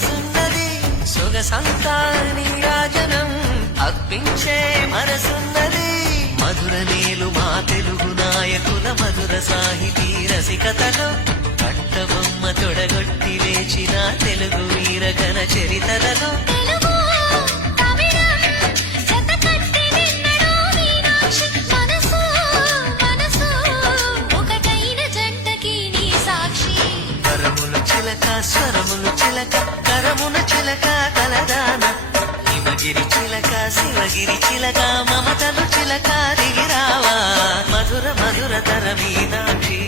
వయసున్నది సొగసంతా నీరాజనం అప్పించే మనసున్నది మధుర నేలు మా తెలుగు నాయకుల మధుర సాహితీ రసికతలో కట్టబొమ్మ తొడగొట్టి లేచిన తెలుగు వీరగణ చరితలలో స్వరములు చిలక కరమున చిలక కలదాన హిమగిరి చిలక శివగిరి చిలక మమతలు చిలక దిగిరావా మధుర మధుర తర మీనాక్షి